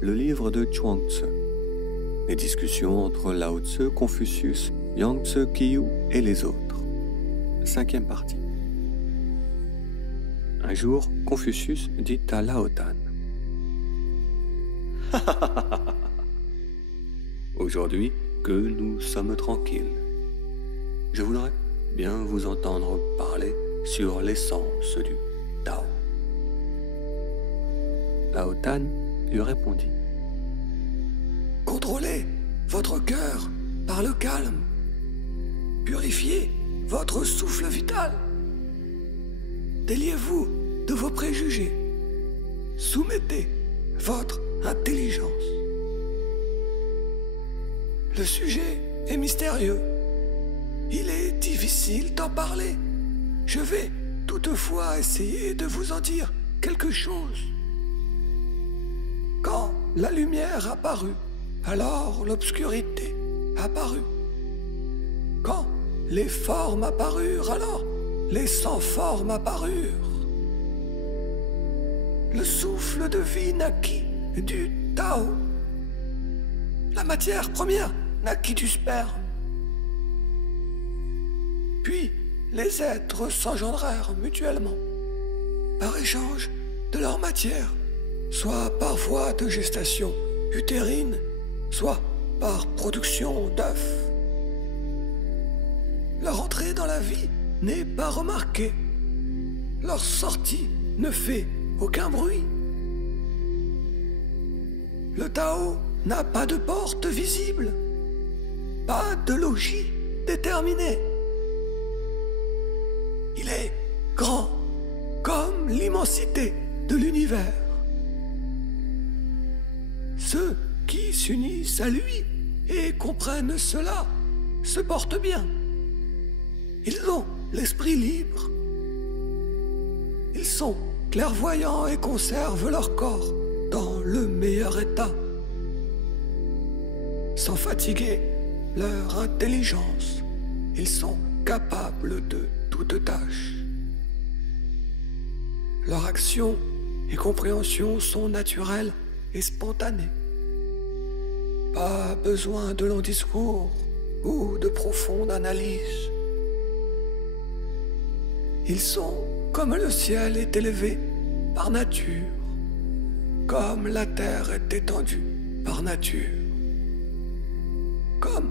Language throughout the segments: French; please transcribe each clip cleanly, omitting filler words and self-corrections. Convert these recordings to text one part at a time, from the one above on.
le livre de Chuang-Tzu. Les discussions entre Lao Tzu, Confucius, Yang-Tzu, Qiyu et les autres. 5e partie. Un jour, Confucius dit à Lao Dan: aujourd'hui que nous sommes tranquilles, je voudrais bien vous entendre parler sur l'essence du Tao. Lao Dan lui répondit: contrôlez votre cœur par le calme. Purifiez votre souffle vital. Déliez-vous de vos préjugés. Soumettez votre intelligence. Le sujet est mystérieux. Il est difficile d'en parler. Je vais toutefois essayer de vous en dire quelque chose. Quand la lumière apparut, alors l'obscurité apparut. Quand les formes apparurent, alors les sans-formes apparurent. Le souffle de vie naquit du Tao. La matière première naquit du sperme. Puis les êtres s'engendrèrent mutuellement, par échange de leur matière, soit par voie de gestation utérine, soit par production d'œufs. Leur entrée dans la vie n'est pas remarquée. Leur sortie ne fait aucun bruit. Le Tao n'a pas de porte visible, pas de logis déterminé. Il est grand comme l'immensité de l'univers. Ceux qui s'unissent à lui et comprennent cela se portent bien. Ils ont l'esprit libre. Ils sont clairvoyants et conservent leur corps dans le meilleur état, sans fatiguer leur intelligence. Ils sont capables de toute tâche. Leur action et compréhension sont naturelles et spontanées. Pas besoin de longs discours ou de profonde analyse. Ils sont comme le ciel est élevé par nature, comme la terre est étendue par nature, comme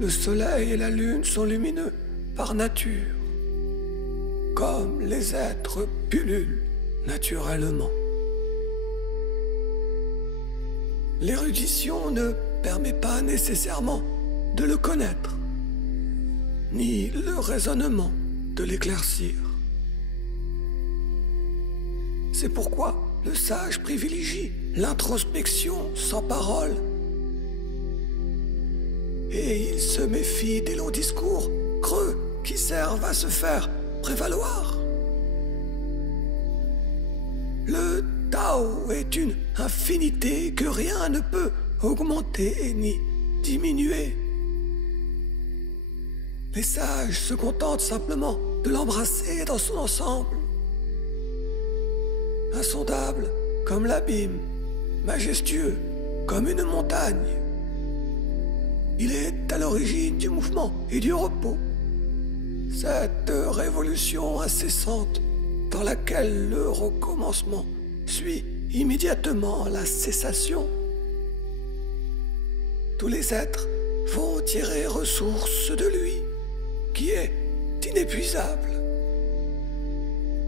le soleil et la lune sont lumineux par nature, comme les êtres pullulent naturellement. L'érudition ne permet pas nécessairement de le connaître, ni le raisonnement de l'éclaircir. C'est pourquoi le sage privilégie l'introspection sans parole. Et il se méfie des longs discours creux qui servent à se faire prévaloir. Le Tao est une infinité que rien ne peut augmenter ni diminuer. Les sages se contentent simplement de l'embrasser dans son ensemble. Insondable comme l'abîme, majestueux comme une montagne. Il est à l'origine du mouvement et du repos. Cette révolution incessante dans laquelle le recommencement suit immédiatement la cessation. Tous les êtres vont tirer ressource de lui, qui est inépuisable.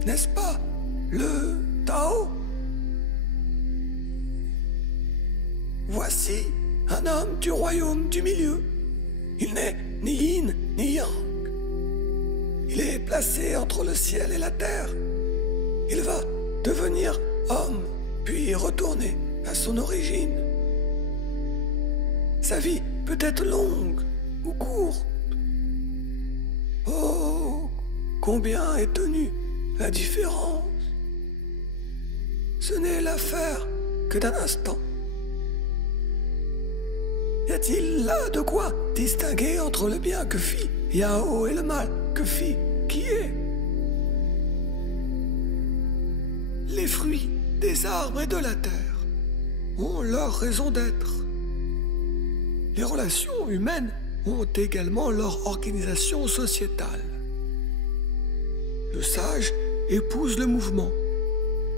N'est-ce pas le Tao? Voici un homme du royaume du milieu. Il n'est ni yin ni yang. Il est placé entre le ciel et la terre. Il va devenir homme, puis retourner à son origine. Sa vie peut être longue ou courte. Oh, combien est tenue la différence? Ce n'est l'affaire que d'un instant. Y a-t-il là de quoi distinguer entre le bien que fit Yao et le mal que fit qui est? Les fruits des arbres et de la terre ont leur raison d'être. Les relations humaines ont également leur organisation sociétale. Le sage épouse le mouvement,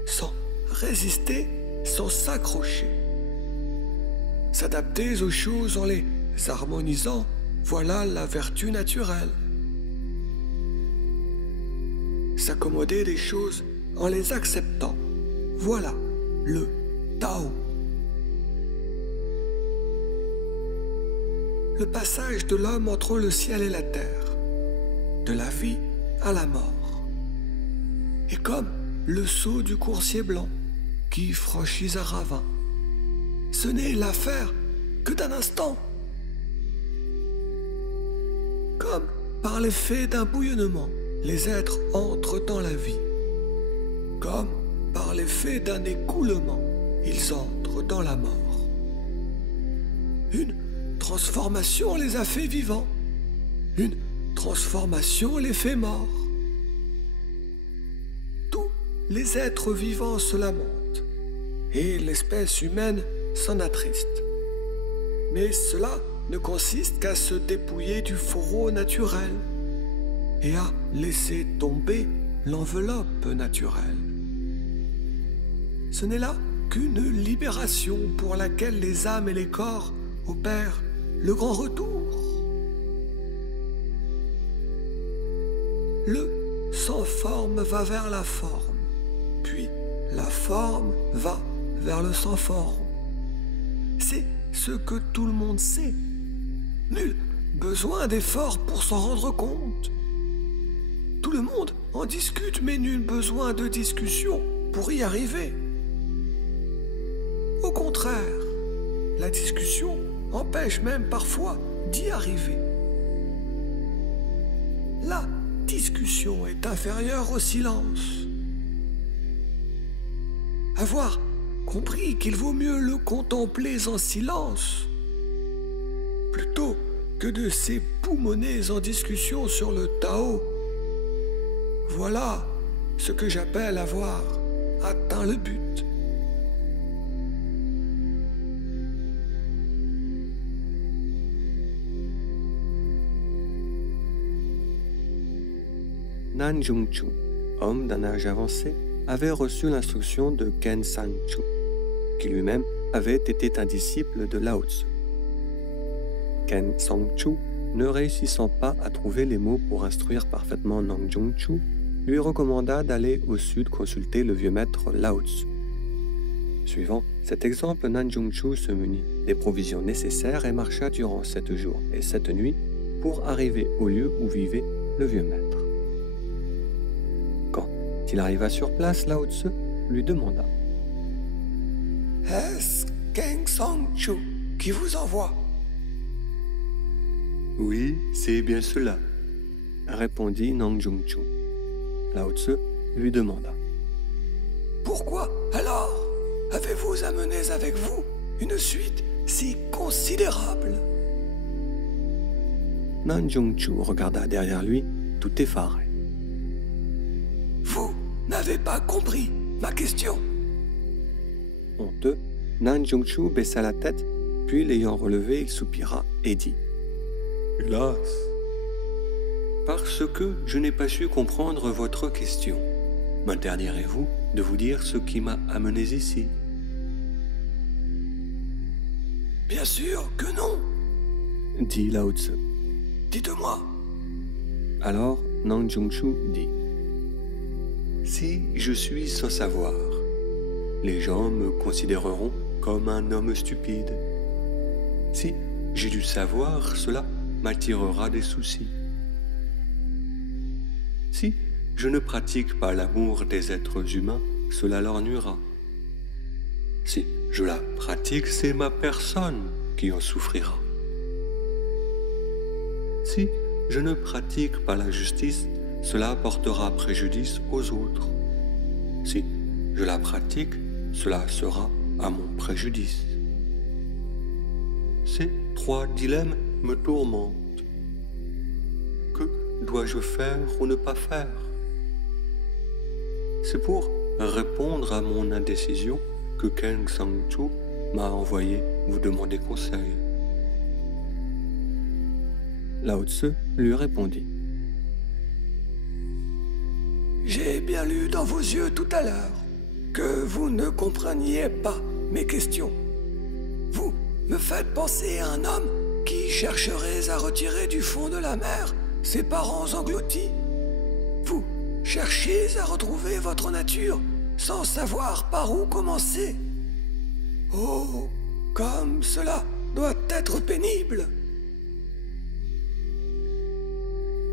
sans résister, sans s'accrocher. S'adapter aux choses en les harmonisant, voilà la vertu naturelle. S'accommoder des choses en les acceptant, voilà le Tao. Le passage de l'homme entre le ciel et la terre, de la vie à la mort, est comme le saut du coursier blanc qui franchit un ravin. Ce n'est l'affaire que d'un instant. Comme par l'effet d'un bouillonnement, les êtres entrent dans la vie. Comme par l'effet d'un écoulement, ils entrent dans la mort. Une transformation les a fait vivants. Une transformation les fait morts. Tous les êtres vivants se lamentent, et l'espèce humaine s'en attriste. Mais cela ne consiste qu'à se dépouiller du fourreau naturel et à laisser tomber l'enveloppe naturelle. Ce n'est là qu'une libération pour laquelle les âmes et les corps opèrent le grand retour. Le sans forme va vers la forme, puis la forme va vers le sans forme. C'est ce que tout le monde sait. Nul besoin d'effort pour s'en rendre compte. Tout le monde en discute, mais nul besoin de discussion pour y arriver. Au contraire, la discussion empêche même parfois d'y arriver. La discussion est inférieure au silence. Avoir compris qu'il vaut mieux le contempler en silence plutôt que de s'époumoner en discussion sur le Tao. Voilà ce que j'appelle avoir atteint le but. Nan Zhongchu, homme d'un âge avancé, avait reçu l'instruction de Ken Sangchu, qui lui-même avait été un disciple de Lao Tzu. Ken Sangchu, ne réussissant pas à trouver les mots pour instruire parfaitement Nan Zhongchu, lui recommanda d'aller au sud consulter le vieux maître Lao Tzu. Suivant cet exemple, Nan Zhongchu se munit des provisions nécessaires et marcha durant 7 jours et 7 nuits pour arriver au lieu où vivait le vieux maître. Quand il arriva sur place, Lao Tzu lui demanda: « Est-ce Ken Sangchu qui vous envoie ?» « Oui, c'est bien cela, » répondit Nan Zhongchu. Lao Tzu lui demanda: « Pourquoi alors avez-vous amené avec vous une suite si considérable ?» Nan Zhongchu regarda derrière lui, tout effaré. « Vous n'avez pas compris ma question. » Honteux, Nan Zhongchu baissa la tête, puis l'ayant relevé, il soupira et dit: « Hélas, parce que je n'ai pas su comprendre votre question, m'interdirez-vous de vous dire ce qui m'a amené ici ?» « Bien sûr que non, » dit Lao Tzu. « Dites-moi. » Alors Nan Zhongchu dit: « Si je suis sans savoir, les gens me considéreront comme un homme stupide. Si j'ai du savoir, cela m'attirera des soucis. Si je ne pratique pas l'amour des êtres humains, cela leur nuira. Si je la pratique, c'est ma personne qui en souffrira. Si je ne pratique pas la justice, cela portera préjudice aux autres. Si je la pratique, cela sera à mon préjudice. Ces 3 dilemmes me tourmentent. Que dois-je faire ou ne pas faire? C'est pour répondre à mon indécision que Ken Sangchu m'a envoyé vous demander conseil. Lao Tzu lui répondit. J'ai bien lu dans vos yeux tout à l'heure que vous ne compreniez pas mes questions. Vous me faites penser à un homme qui chercherait à retirer du fond de la mer ses parents engloutis. Vous cherchez à retrouver votre nature sans savoir par où commencer. Oh, comme cela doit être pénible.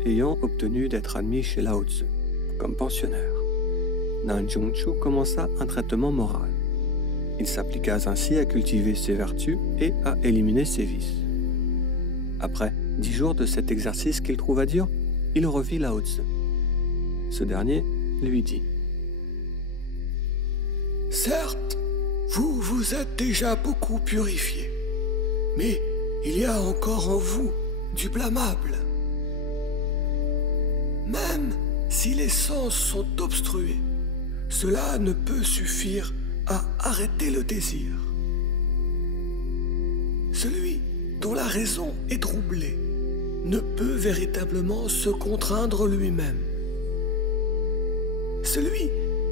Ayant obtenu d'être admis chez Lao Tzu comme pensionnaire, Nan Zhongchu commença un traitement moral. Il s'appliqua ainsi à cultiver ses vertus et à éliminer ses vices. Après 10 jours de cet exercice qu'il trouva dur, il revit Lao Tzu. Ce dernier lui dit « Certes, vous vous êtes déjà beaucoup purifié, mais il y a encore en vous du blâmable. Même si les sens sont obstrués, cela ne peut suffire à arrêter le désir. Celui dont la raison est troublée ne peut véritablement se contraindre lui-même. Celui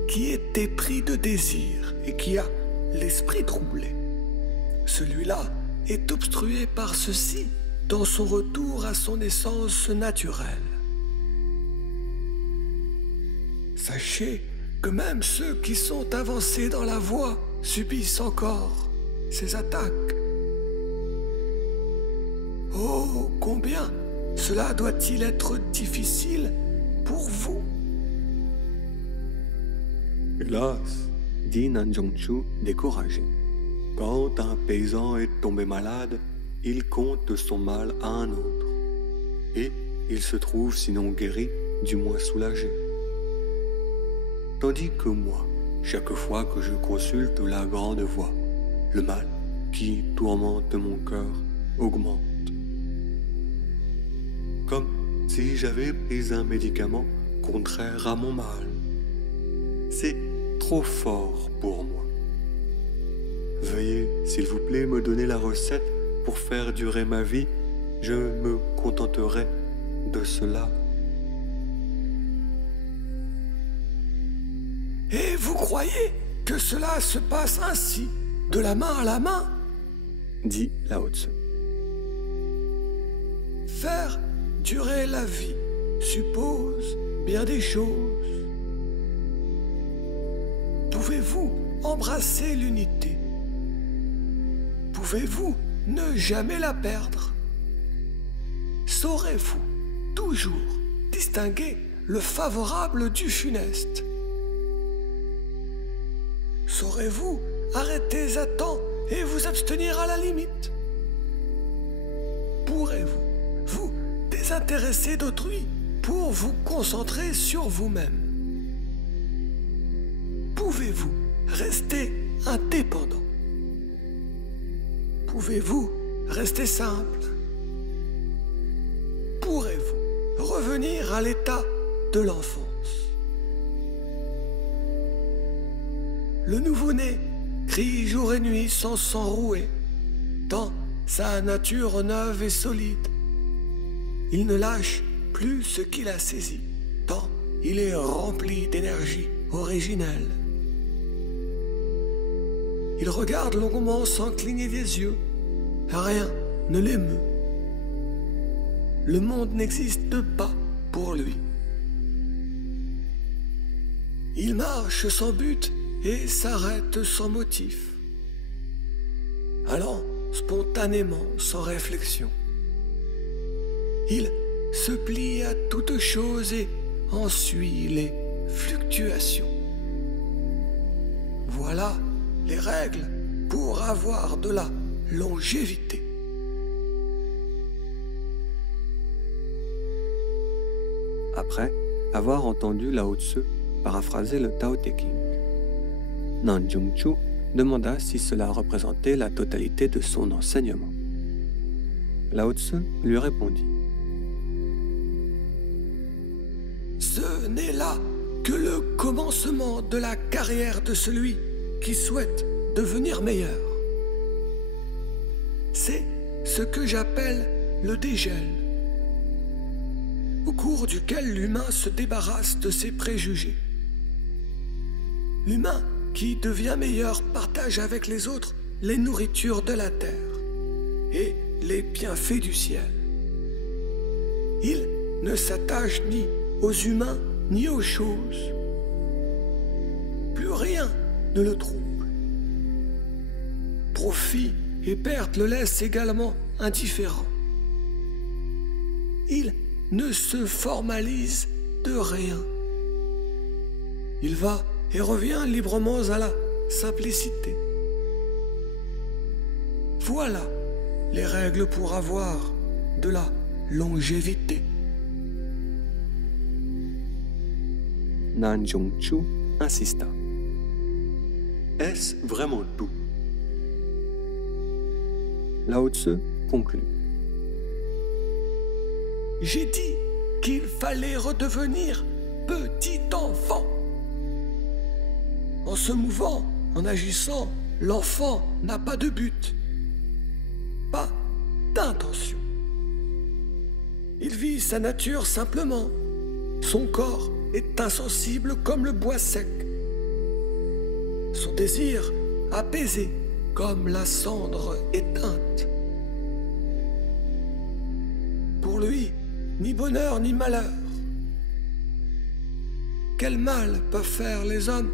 qui est épris de désir et qui a l'esprit troublé, celui-là est obstrué par ceci dans son retour à son essence naturelle. Sachez que même ceux qui sont avancés dans la voie subissent encore ces attaques. Oh, combien cela doit-il être difficile pour vous? Hélas, dit Nan Zhongchu découragé. Quand un paysan est tombé malade, il compte son mal à un autre. Et il se trouve sinon guéri, du moins soulagé. Tandis que moi, chaque fois que je consulte la grande voie, le mal qui tourmente mon cœur augmente. Comme si j'avais pris un médicament contraire à mon mal. C'est trop fort pour moi. Veuillez, s'il vous plaît, me donner la recette pour faire durer ma vie. Je me contenterai de cela. Et vous croyez que cela se passe ainsi, de la main à la main? Dit Lao Tzu. Faire durer la vie suppose bien des choses. Pouvez-vous embrasser l'unité? Pouvez-vous ne jamais la perdre? Saurez-vous toujours distinguer le favorable du funeste? Saurez-vous arrêter à temps et vous abstenir à la limite? Pourrez-vous vous désintéresser d'autrui pour vous concentrer sur vous-même? Pouvez-vous rester indépendant? Pouvez-vous rester simple? Pourrez-vous revenir à l'état de l'enfance? Le nouveau-né crie jour et nuit sans s'enrouer, tant sa nature neuve et solide. Il ne lâche plus ce qu'il a saisi, tant il est rempli d'énergie originelle. Il regarde longuement sans cligner des yeux. Rien ne l'émeut. Le monde n'existe pas pour lui. Il marche sans but et s'arrête sans motif, allant spontanément sans réflexion. Il se plie à toute chose et en suit les fluctuations. Voilà les règles pour avoir de la longévité. Après avoir entendu Lao Tzu paraphraser le Tao Te Ching, Nan Zhongchu demanda si cela représentait la totalité de son enseignement. Lao Tzu lui répondit. Ce n'est là que le commencement de la carrière de celui qui souhaite devenir meilleur. c'est ce que j'appelle le dégel, au cours duquel l'humain se débarrasse de ses préjugés. L'humain, qui devient meilleur, partage avec les autres les nourritures de la terre et les bienfaits du ciel. Il ne s'attache ni aux humains ni aux choses. Plus rien ne le trouble. Profit et perte le laissent également indifférent. Il ne se formalise de rien. Il va et revient librement à la simplicité. Voilà les règles pour avoir de la longévité. Nan Zhongchu insista. Est-ce vraiment tout? Lao Tzu conclut. J'ai dit qu'il fallait redevenir petit enfant. En se mouvant, en agissant, l'enfant n'a pas de but, pas d'intention. Il vit sa nature simplement. Son corps est insensible comme le bois sec. Son désir apaisé comme la cendre éteinte. Pour lui, ni bonheur ni malheur. Quel mal peuvent faire les hommes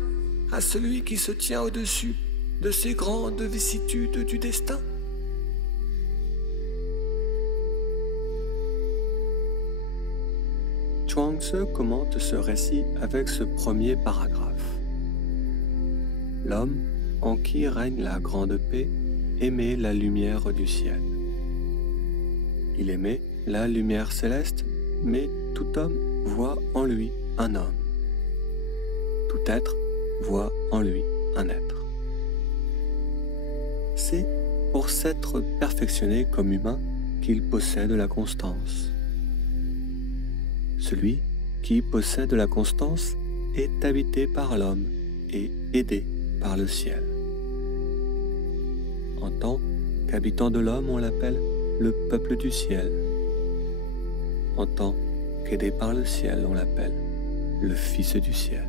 à celui qui se tient au-dessus de ces grandes vicissitudes du destin? Chuang-Tzu commente ce récit avec ce premier paragraphe. L'homme, en qui règne la grande paix, aimait la lumière du ciel. Il aimait la lumière céleste, mais tout homme voit en lui un homme. Tout être voit en lui un être. C'est pour s'être perfectionné comme humain qu'il possède la constance. Celui qui possède la constance est habité par l'homme et aidé par le ciel. En tant qu'habitant de l'homme, on l'appelle le peuple du ciel. En tant qu'aidé par le ciel, on l'appelle le Fils du ciel.